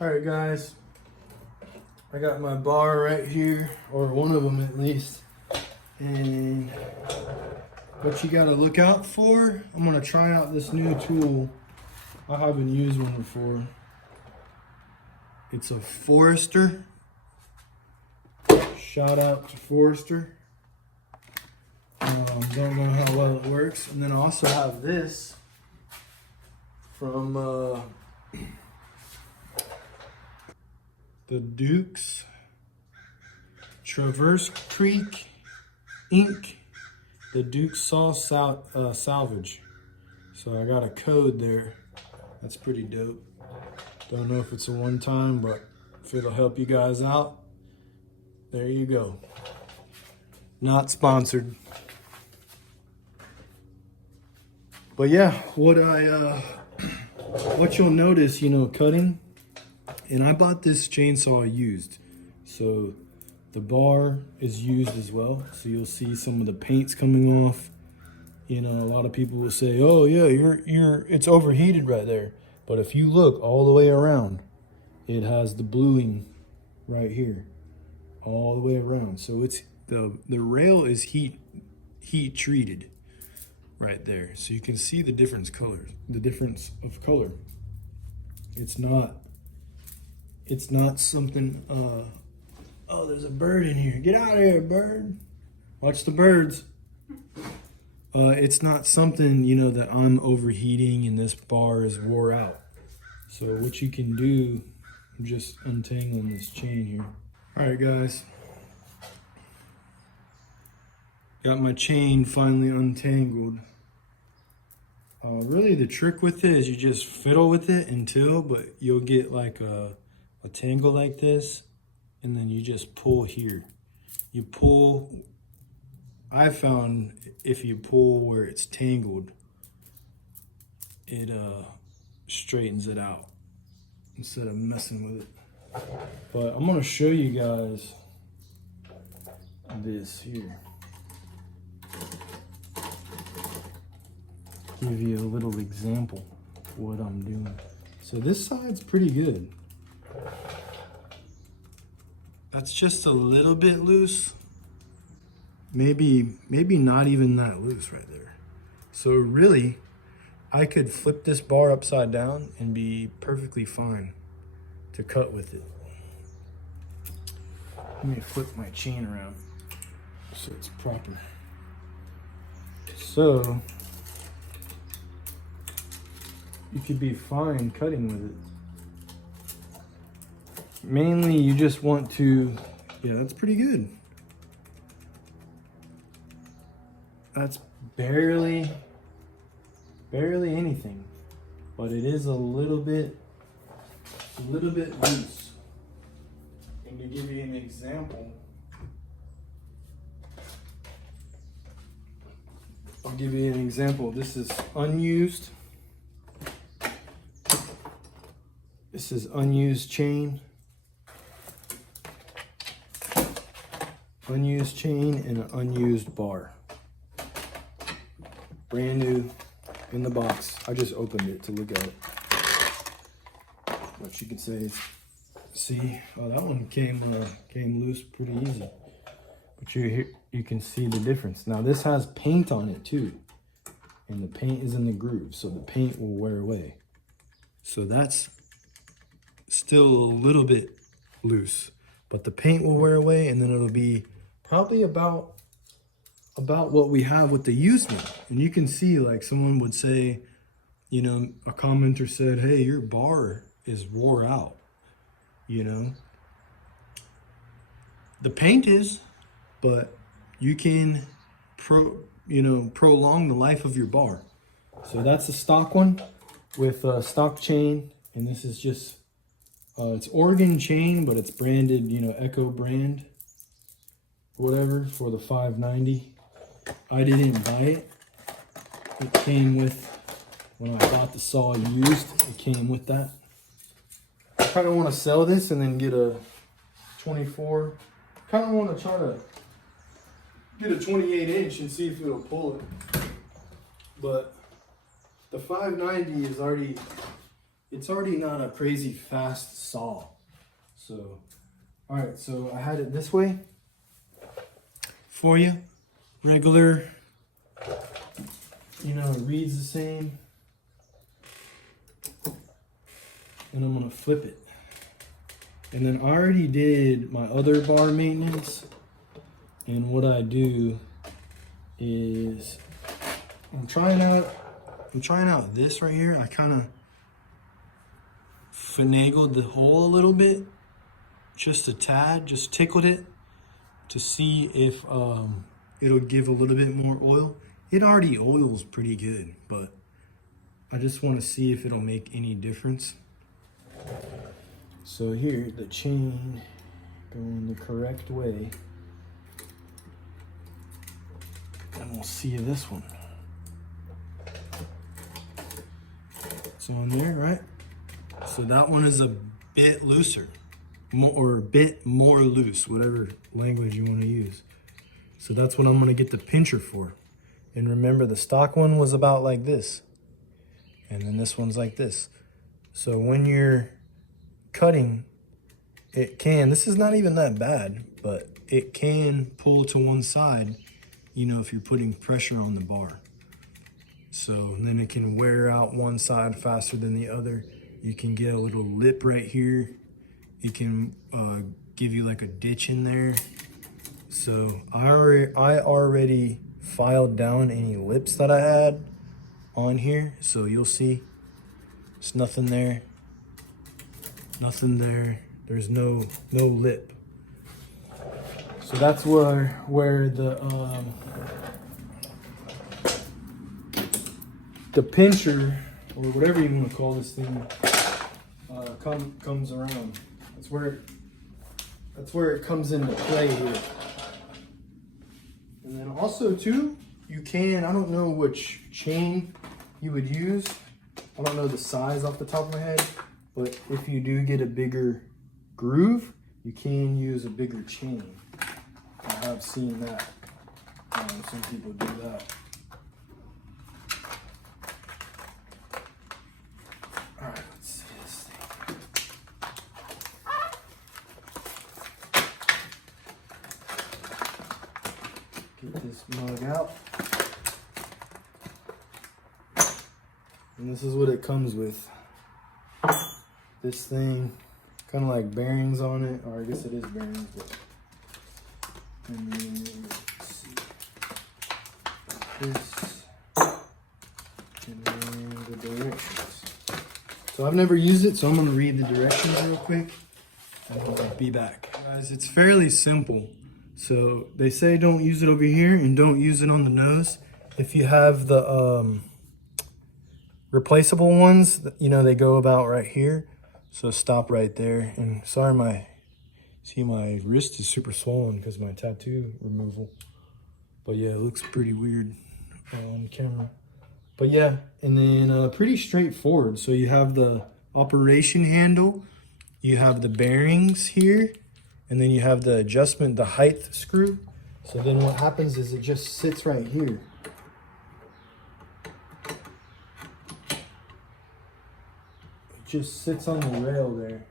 All right, guys, I got my bar right here, or one of them at least. And what you gotta look out for, I'm gonna try out this new tool. I haven't used one before. It's a Forester. Shout out to Forester. Don't know how well it works. And then I also have this from the Duke's Traverse Creek Inc. The Duke's Saw Salvage. So I got a code there. That's pretty dope. Don't know if it's a one-time, but if it'll help you guys out, there you go. Not sponsored. But yeah, what you'll notice, cutting, and I bought this chainsaw used. So the bar is used as well. So you'll see some of the paints coming off. A lot of people will say, "Oh yeah, it's overheated right there." But if you look all the way around, it has the bluing right here, all the way around. So it's the rail is heat treated right there. So you can see the difference of color. It's not something. Oh, there's a bird in here. Get out of here, bird. Watch the birds. It's not something, that I'm overheating and this bar is wore out. So what you can do, I'm just untangling this chain here. All right, guys. Got my chain finally untangled. Really the trick with it is you just fiddle with it but you'll get like a tangle like this, and then you just pull here. You pull. I found if you pull where it's tangled, it straightens it out instead of messing with it. But I'm gonna show you guys this here. Give you a little example of what I'm doing. So this side's pretty good. That's just a little bit loose. Maybe not even that loose right there. So really, I could flip this bar upside down and be perfectly fine to cut with it. Let me flip my chain around so it's proper. So you could be fine cutting with it. Mainly you just want to, yeah, that's pretty good. That's barely anything, but it is a little bit loose. And to give you an example, I'll give you an example. This is unused. This is unused chain. Unused chain and an unused bar. Brand new in the box. I just opened it to look at it. What you can say, see, oh, that one came loose pretty easy. But you can see the difference. Now this has paint on it too, and the paint is in the groove, so the paint will wear away. So that's still a little bit loose, but the paint will wear away, and then it'll be probably about what we have with the used one. And you can see, like, someone would say, a commenter said, "Hey, your bar is wore out." The paint is, but you can prolong the life of your bar. So that's a stock one with a stock chain, and this is just it's Oregon chain, but it's branded, Echo brand, whatever, for the 590. I didn't buy it. It came with, when I bought the saw used, it came with that. I kind of want to sell this and then get a 24. Kind of want to try to get a 28-inch and see if it'll pull it. But the 590 is already it's already not a crazy fast saw. So, all right, so I had it this way for you. Regular, you know, it reads the same. And I'm gonna flip it. And then I already did my other bar maintenance. And what I do is I'm trying out this right here. I kind of finagled the hole a little bit, just a tad, just tickled it to see if it'll give a little bit more oil. It already oils pretty good, but I just want to see if it'll make any difference. So here, the chain going the correct way. And we'll see this one. It's on there, right? So that one is a bit looser, or a bit more loose, whatever language you want to use. So that's what I'm gonna get the pincher for. And remember, the stock one was about like this. And then this one's like this. So when you're cutting, this is not even that bad, but it can pull to one side, you know, if you're putting pressure on the bar. So then it can wear out one side faster than the other. You can get a little lip right here. It can give you like a ditch in there. So I already filed down any lips that I had on here. So you'll see there's nothing there. Nothing there. There's no lip. So that's where the pincher, or whatever you want to call this thing, comes around. That's where it comes into play here. And then also too, you can, I don't know which chain you would use. I don't know the size off the top of my head, but if you do get a bigger groove, you can use a bigger chain. I have seen that. Some people do that. All right, let's see this thing. Get this mug out. And this is what it comes with. This thing, kind of like bearings on it, or I guess it is bearings, but and then let's see. This, and then the directions. So I've never used it, so I'm gonna read the directions real quick, and I'll be back. Guys, it's fairly simple. So they say don't use it over here and don't use it on the nose. If you have the replaceable ones, you know, they go about right here. So stop right there. And sorry, my wrist is super swollen because of my tattoo removal. But yeah, it looks pretty weird on camera. But yeah, and then pretty straightforward. So you have the operation handle, you have the bearings here, and then you have the adjustment, the height screw. So then what happens is it just sits right here. It just sits on the rail there.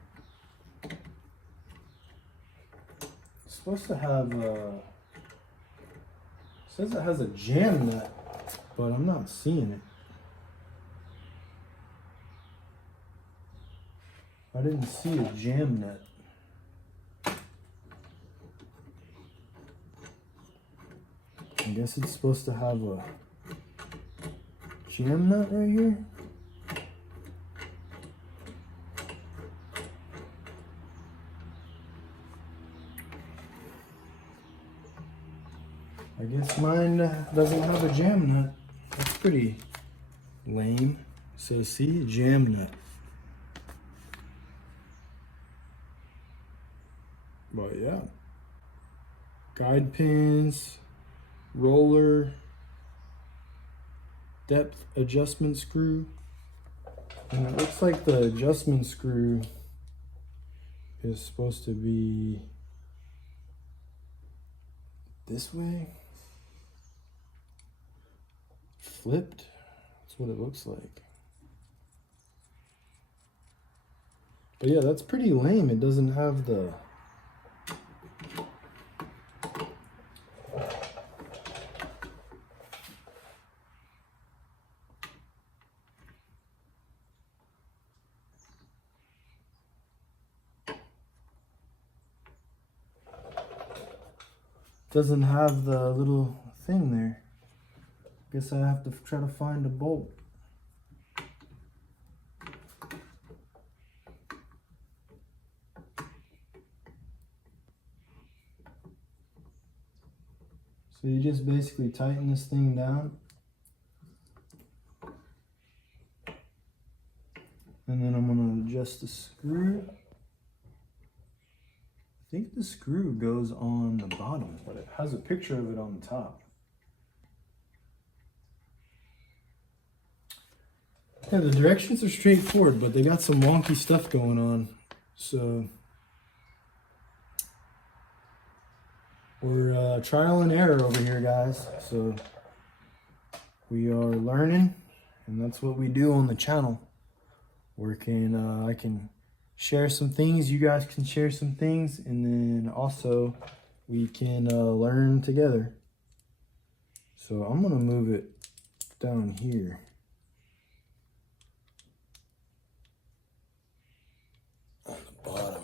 It's supposed to have says it has a jam nut, but I'm not seeing it. I didn't see a jam nut. I guess it's supposed to have a jam nut right here. I guess mine doesn't have a jam nut. That's pretty lame. So see, jam nut. But yeah. Guide pins, roller, depth adjustment screw. And it looks like the adjustment screw is supposed to be this way. Flipped. That's what it looks like. But yeah, that's pretty lame. It doesn't have the... Doesn't have the little thing there. Guess I have to try to find a bolt. So you just basically tighten this thing down. And then I'm going to adjust the screw. I think the screw goes on the bottom, but it has a picture of it on the top. Yeah, the directions are straightforward, but they got some wonky stuff going on. So we're trial and error over here, guys. So we are learning, and that's what we do on the channel. I can share some things, you guys can share some things, and then also we can learn together. So I'm gonna move it down here. On the bottom.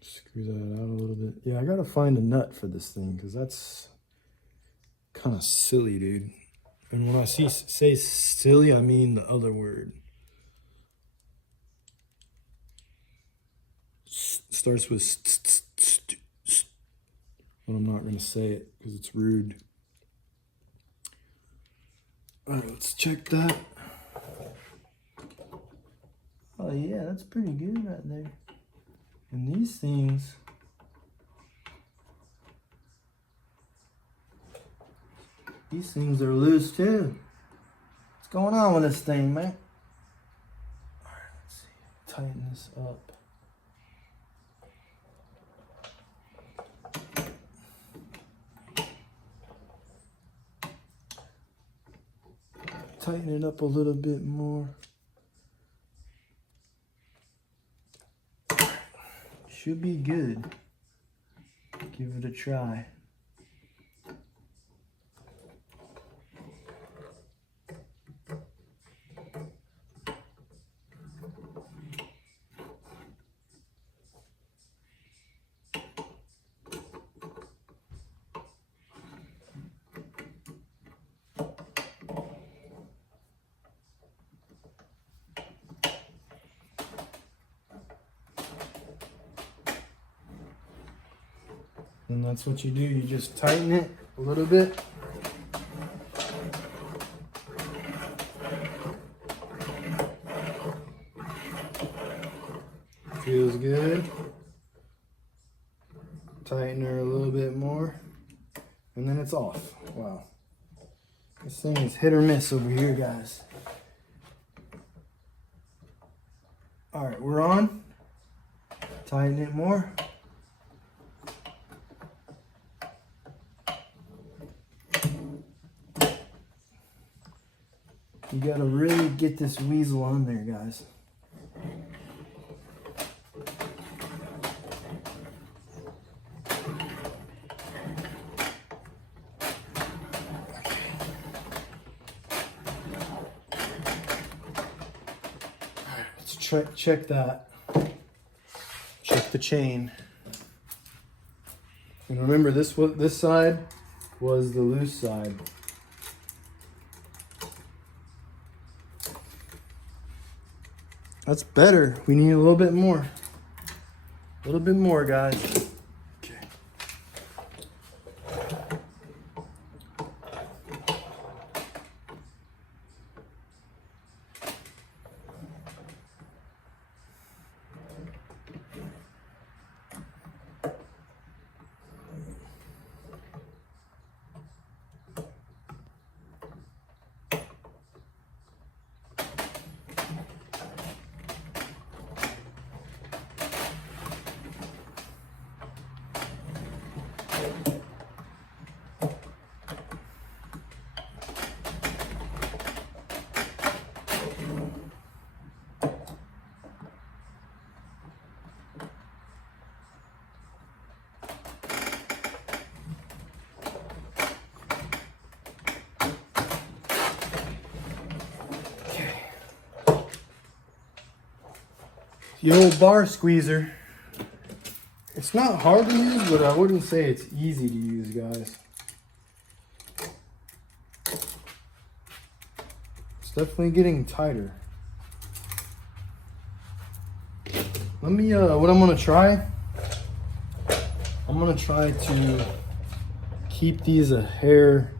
Screw that out a little bit. Yeah, I gotta find a nut for this thing because that's kind of silly, dude. And when I say silly, I mean the other word. Starts with but I'm not gonna say it because it's rude. All right, let's check that. Oh yeah, that's pretty good right there. And these things, are loose too. What's going on with this thing, man? All right, let's see. Tighten this up. Tighten it up a little bit more. Should be good. Give it a try. And that's what you do, you just tighten it a little bit. Feels good. Tighten her a little bit more. And then it's off. Wow. This thing is hit or miss over here, guys. All right, we're on. Tighten it more. You gotta really get this weasel on there, guys. Alright, let's check that. Check the chain. And remember, this side was the loose side. That's better. We need a little bit more. A little bit more, guys. Okay. The old bar squeezer. It's not hard to use, but I wouldn't say it's easy to use, guys. It's definitely getting tighter. Let me, what I'm gonna try, I'm gonna try to keep these a hair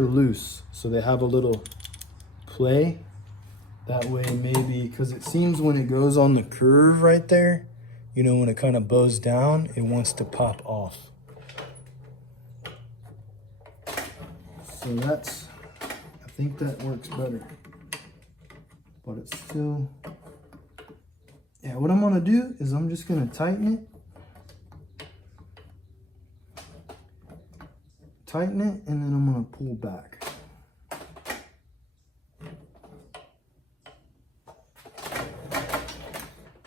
loose so they have a little play. That way maybe, because it seems when it goes on the curve right there, you know, when it kind of bows down, it wants to pop off. So that's, I think that works better. But it's still, yeah, what I'm gonna do is I'm just gonna tighten it. Tighten it, and then I'm gonna pull back.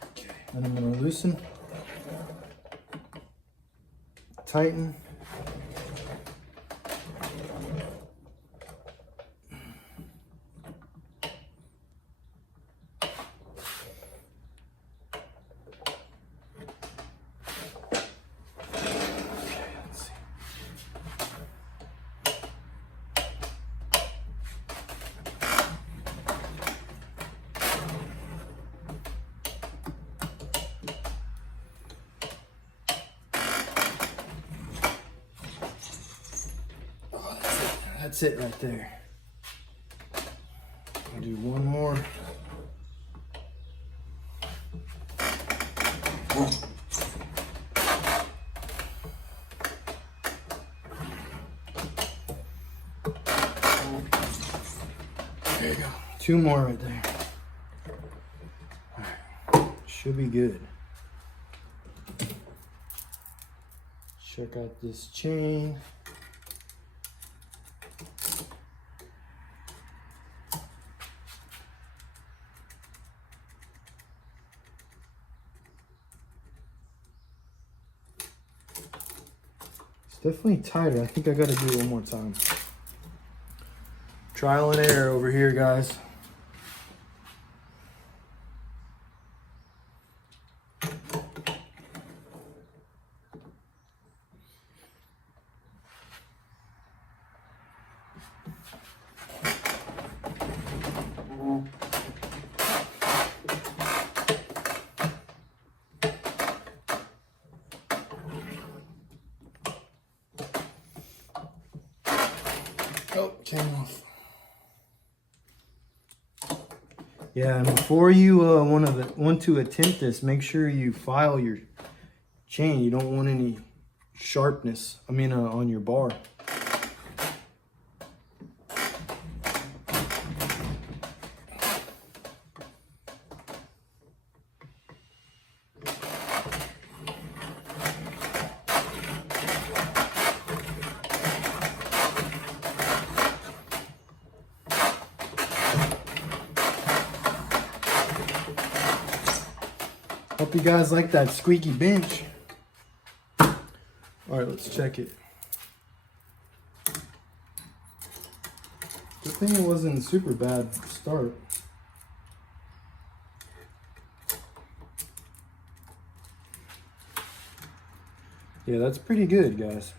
Okay, and I'm gonna loosen, tighten. That's it right there. I'll do one more. There you go. Two more right there. All right. Should be good. Check out this chain. Definitely tighter. I think I gotta do it one more time. Trial and error over here, guys. Oh, came off. Yeah, and before you want to attempt this, make sure you file your chain. You don't want any sharpness, on your bar. Hope you guys like that squeaky bench. All right, let's check it. Good thing it wasn't a super bad start. Yeah, that's pretty good, guys.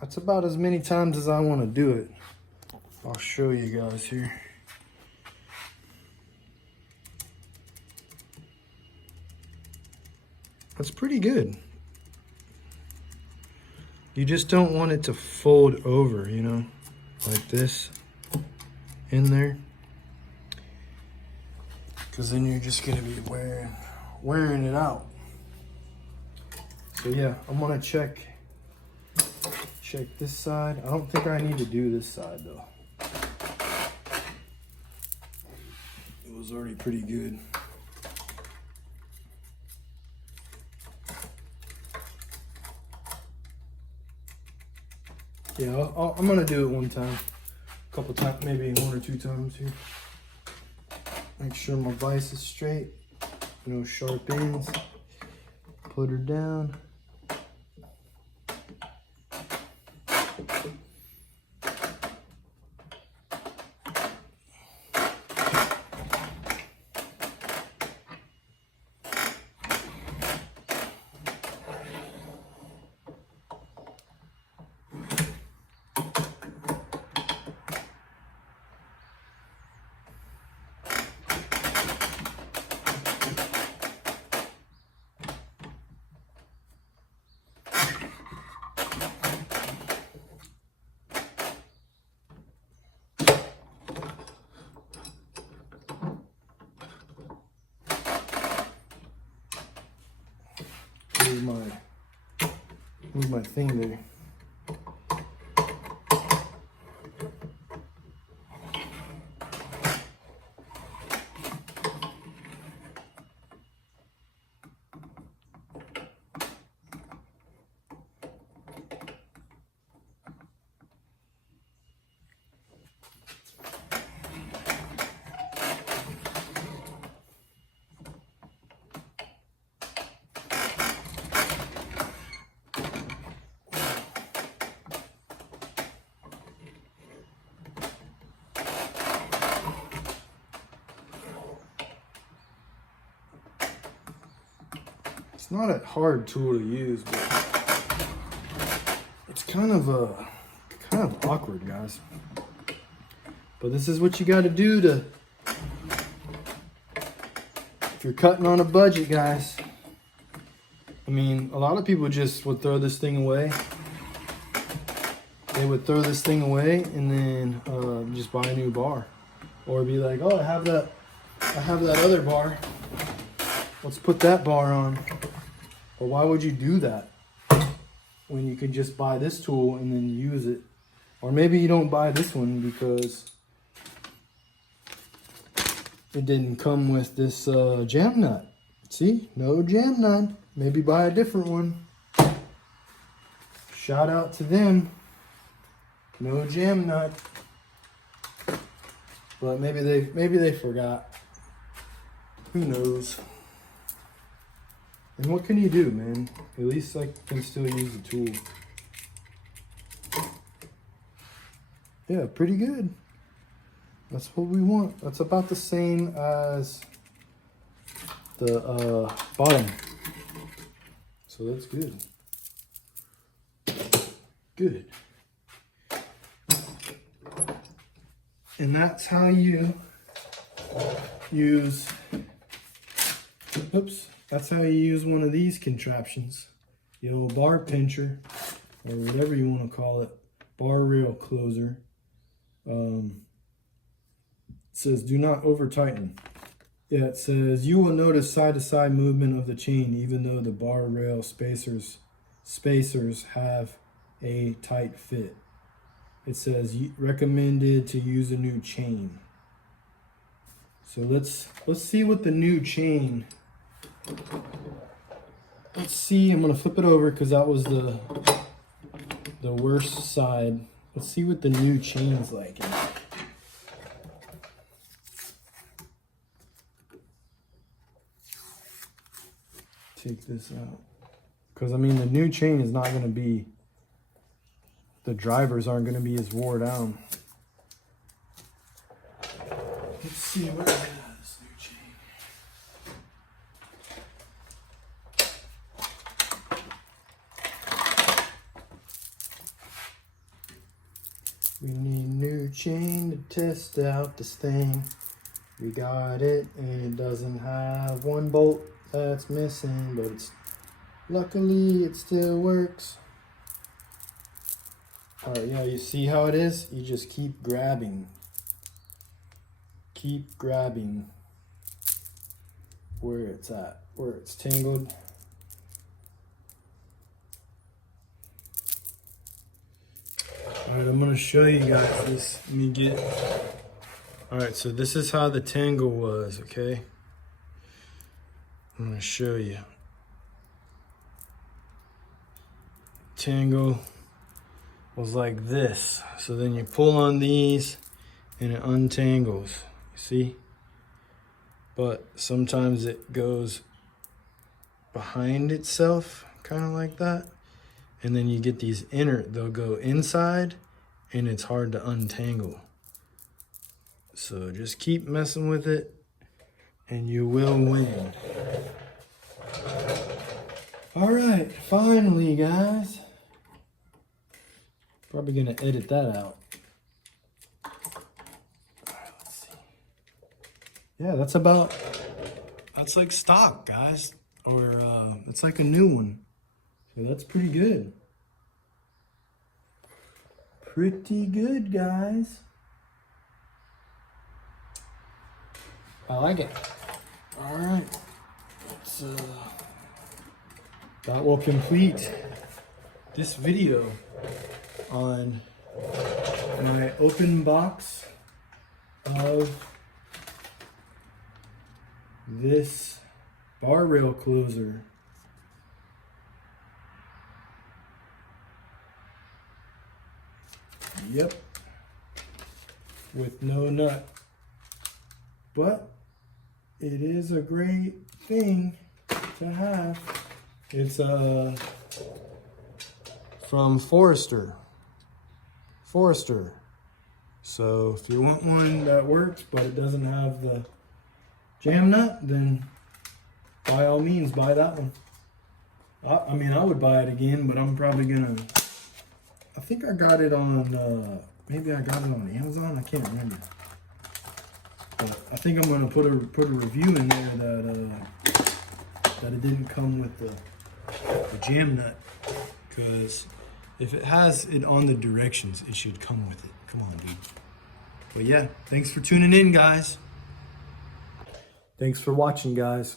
That's about as many times as I want to do it. I'll show you guys here. That's pretty good. You just don't want it to fold over, you know, like this in there. Because then you're just gonna be wearing it out. So yeah, I'm gonna check this side. I don't think I need to do this side though. It was already pretty good. Yeah, I'm gonna do it one time, a couple times, maybe one or two times here. Make sure my vise is straight, no sharp ends. Put her down. move my thing there. It's not a hard tool to use, but it's kind of awkward, guys. But this is what you got to do to, if you're cutting on a budget, guys. I mean, a lot of people just would throw this thing away. They would throw this thing away and then just buy a new bar, or be like, oh, I have that other bar. Let's put that bar on. Or why would you do that when you could just buy this tool and then use it? Or maybe you don't buy this one because it didn't come with this jam nut. See, no jam nut. Maybe buy a different one. Shout out to them. No jam nut. But maybe they forgot. Who knows? And what can you do, man? At least I can still use the tool. Yeah, pretty good. That's what we want. That's about the same as the bottom. So that's good. Good. And that's how you use, oops. That's how you use one of these contraptions. The old bar pincher, or whatever you want to call it. Bar rail closer. It says do not over tighten. Yeah, it says you will notice side to side movement of the chain even though the bar rail spacers have a tight fit. It says recommended to use a new chain. So let's see what the new chain. Let's see, I'm gonna flip it over because that was the worst side. Let's see what the new chain's like. Take this out. Because I mean the new chain is not gonna be, the drivers aren't gonna be as wore down. Let's see what it is. We need new chain to test out this thing. We got it, and it doesn't have one bolt that's missing, but luckily it still works. All right, yeah, you see how it is? You just keep grabbing. Keep grabbing where it's at, where it's tangled. All right, I'm gonna show you guys this. Let me get, all right, so this is how the tangle was, okay? I'm gonna show you. Tangle was like this. So then you pull on these and it untangles, you see? But sometimes it goes behind itself, kind of like that. And then you get these they'll go inside and it's hard to untangle. So just keep messing with it and you will win. All right, finally, guys. Probably gonna edit that out. All right, let's see. Yeah, that's like stock, guys. Or it's like a new one. So that's pretty good. Pretty good, guys. I like it. All right. that will complete this video on my open box of this bar rail closer. Yep, with no nut, but it is a great thing to have. It's from Forester. So if you want one that works but it doesn't have the jam nut, then by all means buy that one. I mean, I would buy it again, but I'm probably gonna, I think I got it on maybe I got it on Amazon, I can't remember. But I think I'm gonna put a review in there that it didn't come with the jam nut, because if it has it on the directions, it should come with it. Come on, dude. But yeah, thanks for tuning in, guys. Thanks for watching, guys.